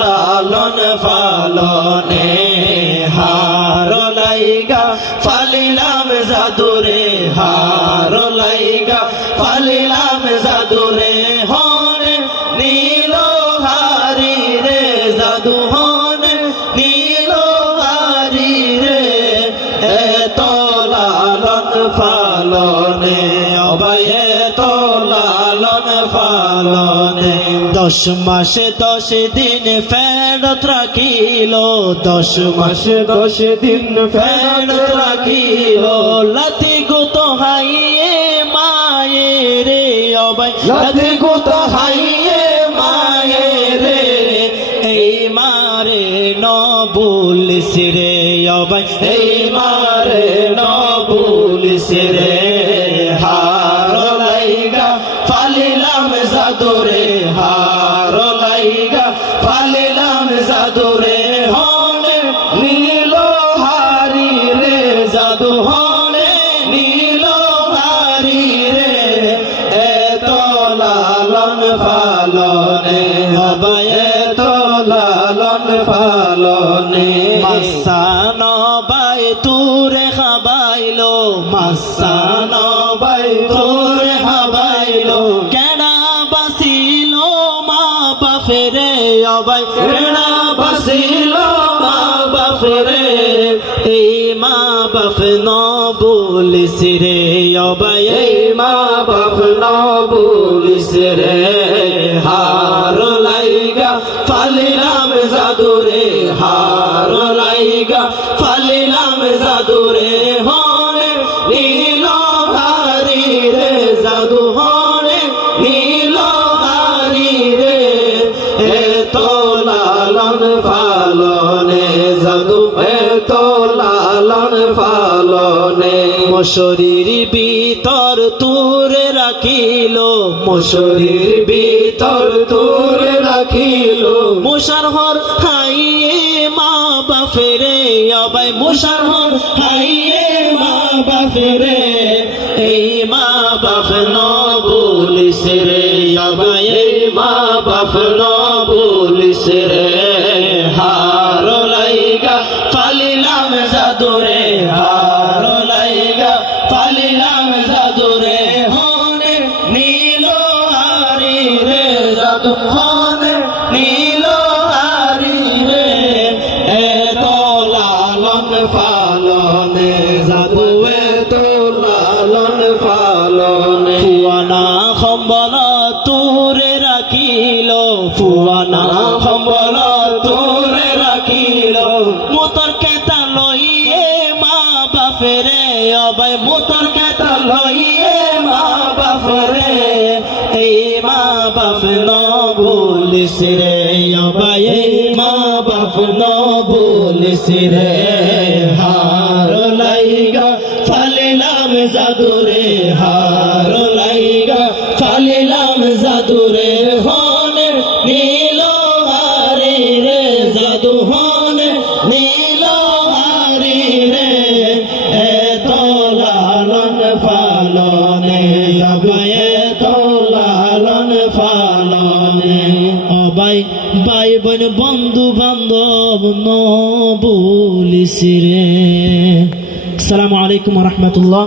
লালন ফালনে হারো লাইগা ফালিলাম জাদুরে হারো লাইগা ফালিলাম জাদুরে হনে নীল হারি রে জাদু হনে নীল হারি রে এত লালন ফালনে অবাই এত লালন ফালনে 10 মাস 10 দিন ফেরত রাখিল 10 মাস 10 দিন ফেরত রাখিল লাতি গুত হাইয়ে মায়ে রে অবাই লাতি গুত হাইয়ে মায়ে রে এই মারে ন বলিস রে অবাই এই মারে ন বলিস রে হারো লাইগা ফালিলাম জাদুরে হারো লাইগা ফালিলাম জাদুরে হনে নীল হারি রে জাদু হনে নীল হারি রে এত লালন ফালনে হবাই এত লালন ফালনে মাসান বাই তুরে খাবাইলো মাসান বাই তুরে খাবাইলো কেনা বাসিল মা বাফেরে অবাই কেনা বাসিল মা বাফেরে এই মা বাপ ন বলিস রে অবাই এই মা বাপ ন বলিস রে হারো লাইগা ফালিলাম জাদুরে হারো লাইগা ফালিলাম জাদুরে হনে নীল হারি রে জাদু হনে নীল হারি রে এত লালন ফালনে জাদু এত লালন ফালনে মশরির ভিতর তুরে রাখিল মশরির ভিতর তুরে রাখিল মুশারহর হাইয়ে মা বাফেরে অবাই মুশারহর হাইয়ে মা বাফেরে এই মা বাপ ন বলিস রে অবাই এই মা বাপ ন বলিস রে হারো লাইগা ফালিলাম জাদুরে হারো লাইগা ফালিলাম জাদুরে হনে নীল হারি রে জাদু হনে নীল হারি রে এত লালন ফালনে জাদু এত লালন ফালনে ফুয়ানা সম্বল তুরে রাখিল ফুয়ানা সম্বল তুরে রাখিল মোতর কেতা লইয়ে মা বাফেরে অবাই মোতর কেতা লইয়ে মা বাফেরে এই মা বাপ ন বলিস রে অবাই এই মা বাপ ন বলিস রে হারো লাইগা ফালিলাম জাদুরে হারো লাইগা ফালিলাম জাদুরে হনে নীল হারি রে জাদু হনে নীল হারি রে এত লালন ফালনে অবাই এত লালন ফালনে অবাই ভাই বোন বন্ধু বান্ধব ন বলিস রে। আসসালামু আলাইকুম ওয়া রাহমাতুল্লাহ।